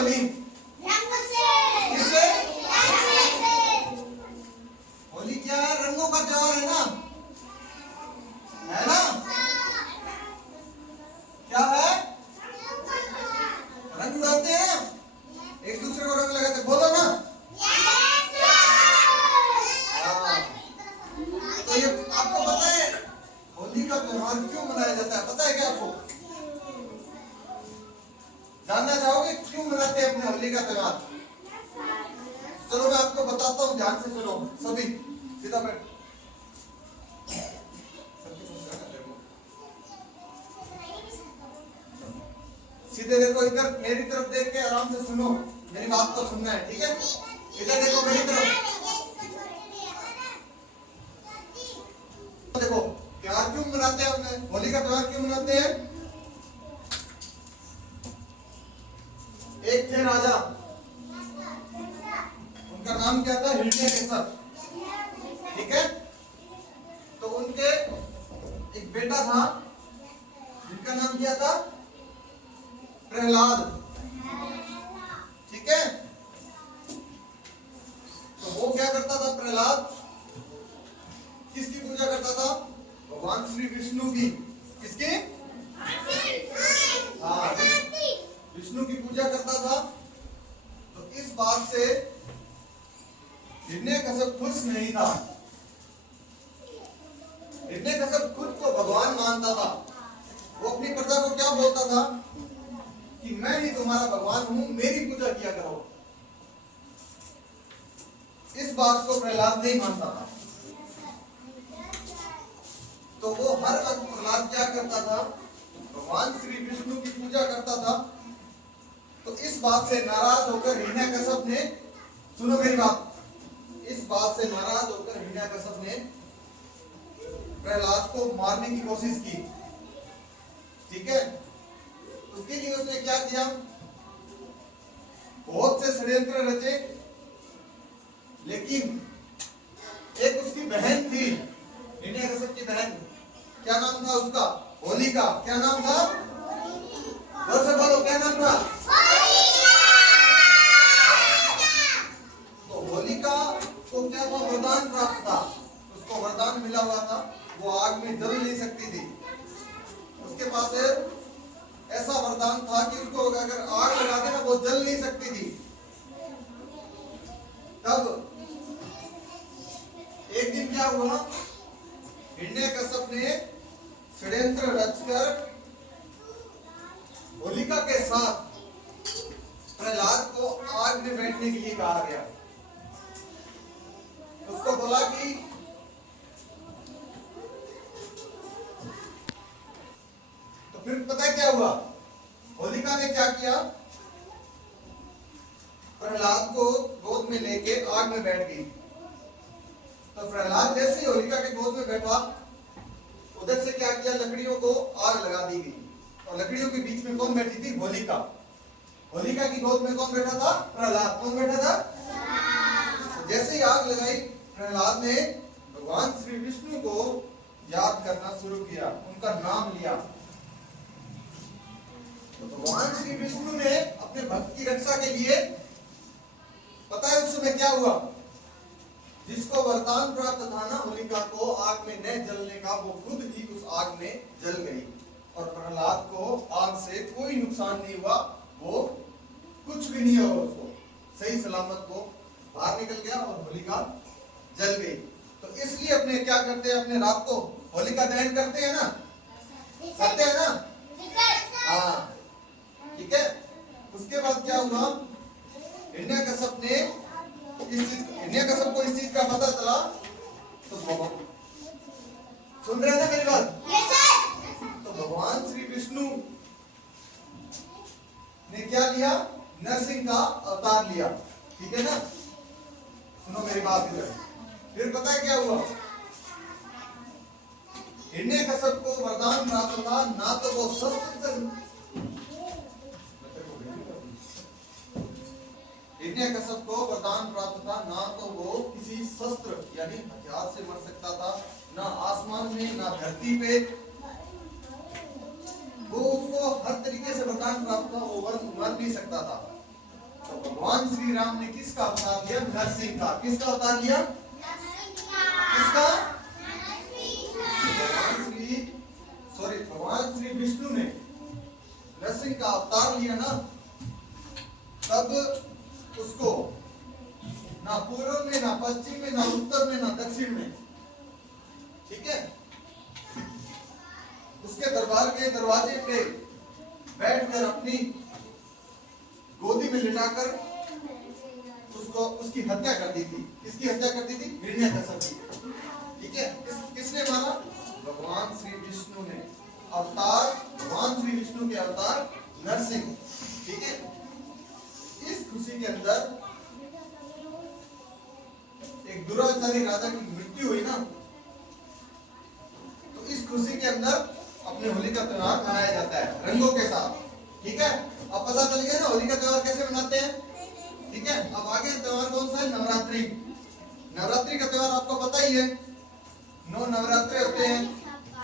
होली? किससे? होली क्या है? रंगों का त्योहार है ना, है ना? क्या है? रंग उड़ाते हैं, एक दूसरे को रंग लगाते, बोलो ना। तो ये आपको पता है होली का त्योहार क्यों मनाया जाता है? पता है क्या आपको? जानना चाहोगे क्यों मनाते हैं अपने होली का त्योहार? चलो मैं आपको बताता हूँ, ध्यान से सुनो सभी, सीधा बैठ। सीधे देखो इधर, मेरी तरफ देख के आराम से सुनो, मेरी बात तो सुनना है, ठीक है? इधर देखो मेरी तरफ, देखो त्योहार क्यों मनाते हैं अपने होली का त्योहार क्यों मनाते हैं? एक थे राजा, उनका नाम क्या था? हिरण्यकश्यप, ठीक है? तो उनके एक बेटा था जिनका नाम क्या था? प्रहलाद, ठीक है? तो वो क्या करता था प्रहलाद? किसकी पूजा करता था? भगवान श्री विष्णु की। किसकी? हाँ, विष्णु की पूजा करता था। तो इस बात से हिरण्यकश्यप खुश नहीं था। हिरण्यकश्यप खुद को भगवान मानता था। वो अपनी प्रजा को क्या बोलता था कि मैं ही तुम्हारा भगवान हूं, मेरी पूजा किया करो। इस बात को प्रहलाद नहीं मानता था। तो वो हर वक्त प्रहलाद क्या करता था? भगवान श्री विष्णु की पूजा करता था। तो इस बात से नाराज होकर हिरण्यकश्यप ने, सुनो मेरी बात, इस बात से नाराज होकर हिरण्यकश्यप ने प्रहलाद को मारने की कोशिश की, ठीक है? उसके लिए उसने क्या किया? बहुत से षड्यंत्र रचे, लेकिन एक उसकी बहन थी, हिरण्यकश्यप की बहन, क्या नाम था उसका? होलिका। क्या नाम था? जोर से बोलो, क्या नाम था? तो होलिका को क्या था? वरदान प्राप्त था, उसको वरदान मिला हुआ था, वो आग में जल नहीं सकती थी। उसके पास ऐसा वरदान था कि उसको अगर आग लगा देना वो जल नहीं सकती थी। तब एक दिन क्या हुआ? हिरण्यकश्यप ने षड्यंत्र रचकर होलिका के साथ प्रहलाद को आग में बैठने के लिए कहा गया। उसको बोला कि तो फिर पता है क्या हुआ? होलिका ने क्या किया? प्रहलाद को गोद में लेके आग में बैठ गई। तो प्रहलाद जैसे ही होलिका के गोद में बैठा, उधर से क्या किया? लकड़ियों को आग लगा दी गई। और लकड़ियों के बीच में कौन बैठी थी? होलिका। होलिका की गोद में कौन बैठा था? प्रहलाद। कौन बैठा था? तो जैसे ही आग लगाई, प्रहलाद ने भगवान श्री विष्णु को याद करना शुरू किया, उनका नाम लिया। तो भगवान श्री विष्णु ने अपने भक्त की रक्षा के लिए, पता है उस समय क्या हुआ? जिसको वरदान प्राप्त था ना होलिका को आग में न जलने का, वो खुद भी उस आग में जल गई। और प्रहलाद को आग से कोई नुकसान नहीं हुआ, वो कुछ भी नहीं हुआ, उसको सही सलामत वो बाहर निकल गया और होलिका जल गई। तो इसलिए अपने क्या करते हैं? अपने रात को होलिका दहन करते हैं ना, करते हैं ना? हाँ, ठीक है। उसके बाद क्या हुआ? हिरण्यकश्यप ने हिरण्यकश्यप को इस चीज का पता चला। तो सुन रहे हैं ना मेरी बात? तो भगवान श्री विष्णु ने क्या लिया? नरसिंह का अवतार लिया, ठीक है ना? सुनो मेरी बात इधर। फिर पता है क्या हुआ? हिरण्यकश्यप को वरदान प्राप्त था, ना तो वो शस्त्र, हिरण्यकश्यप को वरदान प्राप्त था, ना तो वो किसी शस्त्र यानी हथियार से मर सकता था, ना आसमान में, ना धरती पे। वो उसको हर तरीके से वरदान प्राप्त था, वो मर नहीं सकता था। तो भगवान श्री राम ने किसका अवतार लिया? नरसिंह का। किसका अवतार लिया? किसका? भगवान श्री विष्णु ने नरसिंह का अवतार लिया ना, तब उसको ना पूर्व में, ना पश्चिम में, ना उत्तर में, ना दक्षिण में, ठीक है, उसके दरबार के दरवाजे पे बैठकर अपनी गोदी में लिटाकर उसको उसकी हत्या कर दी थी। किसकी हत्या कर दी थी? हिरण्यकश्यप की। ठीक है, किसने मारा? भगवान श्री विष्णु ने। अवतार भगवान श्री विष्णु के अवतार नरसिंह। ठीक है, इस खुशी के अंदर एक दुराचारी राजा की मृत्यु हुई ना, तो इस खुशी के अंदर अपने होली का त्योहार मनाया जाता है रंगों के साथ। ठीक है, अब पता चल गया ना होली का त्योहार कैसे मनाते हैं। ठीक है, अब आगे त्योहार कौन सा है? नवरात्रि। नवरात्रि का त्योहार आपको पता ही है, 9 नवरात्रे होते हैं।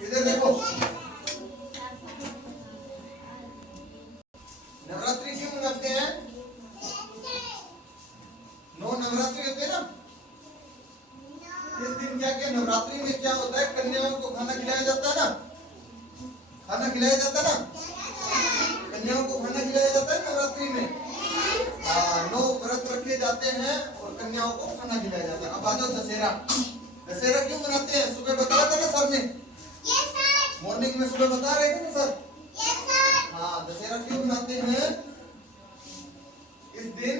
इधर देखो, नवरात्रि क्यों मनाते हैं? 9 नवरात्रि होते हैं ना। इस दिन क्या क्या नवरात्रि में क्या होता है? कन्याओं को खाना खिलाया जाता है ना, खाना खिलाया जाता है ना, कन्याओं को खाना खिलाया जाता है नवरात्रि में। 9 व्रत रखे जाते हैं और कन्याओं को खाना खिलाया जाता है। अब आ जाओ दशहरा। दशहरा क्यों मनाते हैं? सुबह बता रहे थे ना सर ने, मॉर्निंग में सुबह बता रहे थे ना सर। हाँ, दशहरा क्यों मनाते हैं? इस दिन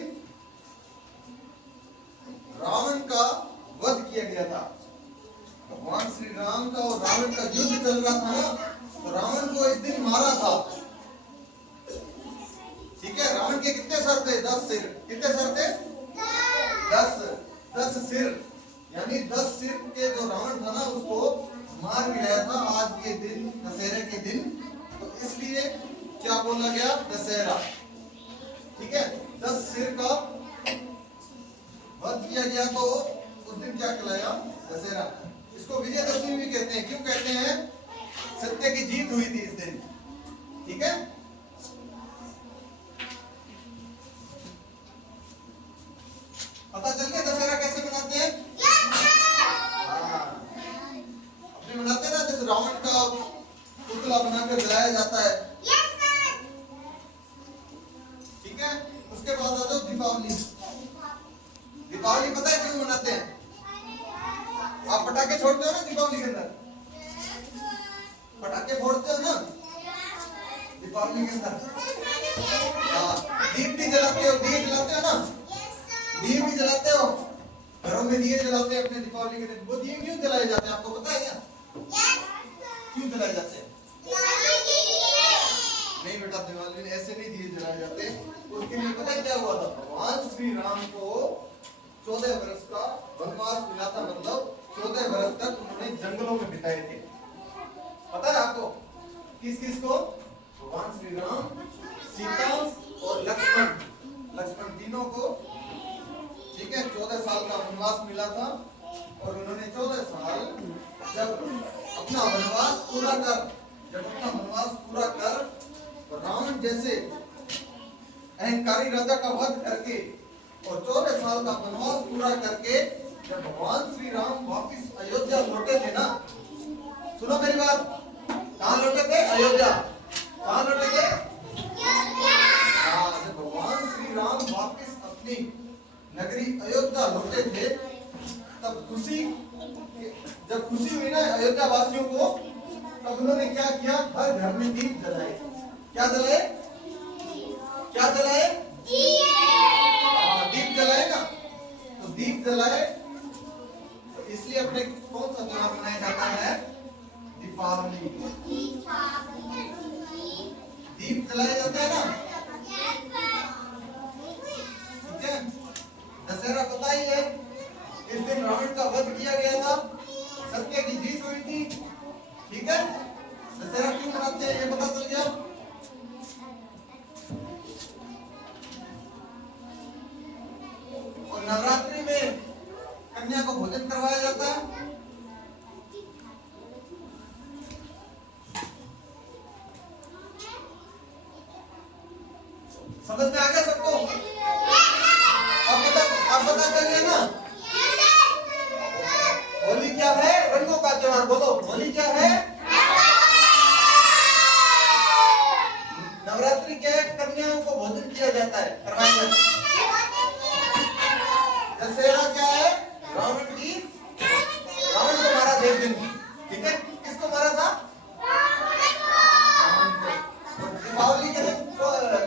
रावण का वध किया गया था। भगवान श्री राम का और रावण का युद्ध चल रहा था ना, तो रावण को इस दिन मारा था। ठीक है, रावण के कितने सर थे? 10 सिर। कितने सर थे? 10 सिर, यानी 10 सिर के जो रावण था ना, उसको मार गिराया था आज के दिन, दशहरे के दिन। तो इसलिए क्या बोला गया? दशहरा। ठीक है, 10 सिर का वध किया गया, तो उस दिन क्या कहलाया? दशहरा। इसको विजयदशमी भी कहते हैं। क्यों कहते हैं? सत्य की जीत हुई थी इस दिन। ठीक है, पता चल गया दशहरा कैसे मनाते हैं? अपने मनाते हैं ना, जैसे रावण का पुतला बनाकर जलाया जाता है। ठीक है, उसके बाद आ जाओ दीपावली। दीपावली पता है क्यों मनाते हैं? आप पटाखे छोड़ते हो ना दीपावली के अंदर, पटाखे फोड़ते हो ना दीपावली के अंदर। दीप भी जलाते हो, दिए जलाते हो ना, दिए भी जलाते हो, घरों में दिए जलाते हैं अपने दीपावली के दिन। वो दिए क्यों जलाए जाते हैं आपको पता है क्या? क्यों जलाए जाते हैं? नहीं बेटा, दिवाली में ऐसे नहीं दिए जलाए जाते। उसके लिए पता है क्या हुआ था? भगवान श्री राम को 14 वर्ष का वनवास मिला था, मतलब 14 वर्ष तक उन्होंने जंगलों में बिताए थे। पता है आपको? किस किस को? भगवान श्री राम, सीता और लक्ष्मण तीनों को। ठीक है, 14 साल का वनवास मिला था और उन्होंने 14 साल जब अपना वनवास पूरा कर रावण जैसे अहंकारी राजा का वध करके और 14 साल का वनवास पूरा करके जब भगवान श्री राम वापिस अयोध्या लौटे थे ना, सुनो मेरी बात, कहाँ लौटे थे? अयोध्या। कहाँ लौटे थे? जब भगवान श्री राम वापिस अपनी नगरी अयोध्या लौटे थे, तब जब खुशी हुई ना अयोध्या वासियों को, तब उन्होंने क्या किया? हर घर में दीप जलाए। क्या जलाए? क्या जलाए? दीप जलाए ना, तो दीप जलाए, तो इसलिए अपने कौन सा त्योहार मनाया जाता है? दीपावली। दीप जलाया जाता है ना। ठीक है, दशहरा पता ही है, इस दिन रावण का वध किया गया था, सत्य की जीत हुई थी। ठीक है, दशहरा क्यों मनाते हैं ये पता चल गया। और नवरात्रि में कन्या को भोजन करवाया जाता है। समझ में आ गया सबको? चाहिए ना? होली क्या है? रंगों का त्योहार। बोलो, होली क्या है? नवरात्रि क्या है? कन्याओं को भोजन किया जाता है, करवाया जाता है। दशहरा क्या है? रावण को मारा देव दिन, ठीक है? किसको मारा था? दीपावली के दिन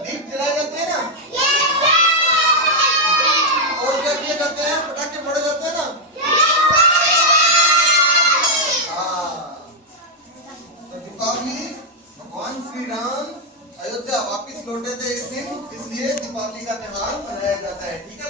दीप जलाए जाते हैं ना, और क्या किए जाते हैं? पटाखे फोड़े जाते हैं ना। हाँ, तो दीपावली भगवान श्री राम अयोध्या वापिस लौटे थे इस दिन, इसलिए दीपावली का त्योहार मनाया जाता है, ठीक है?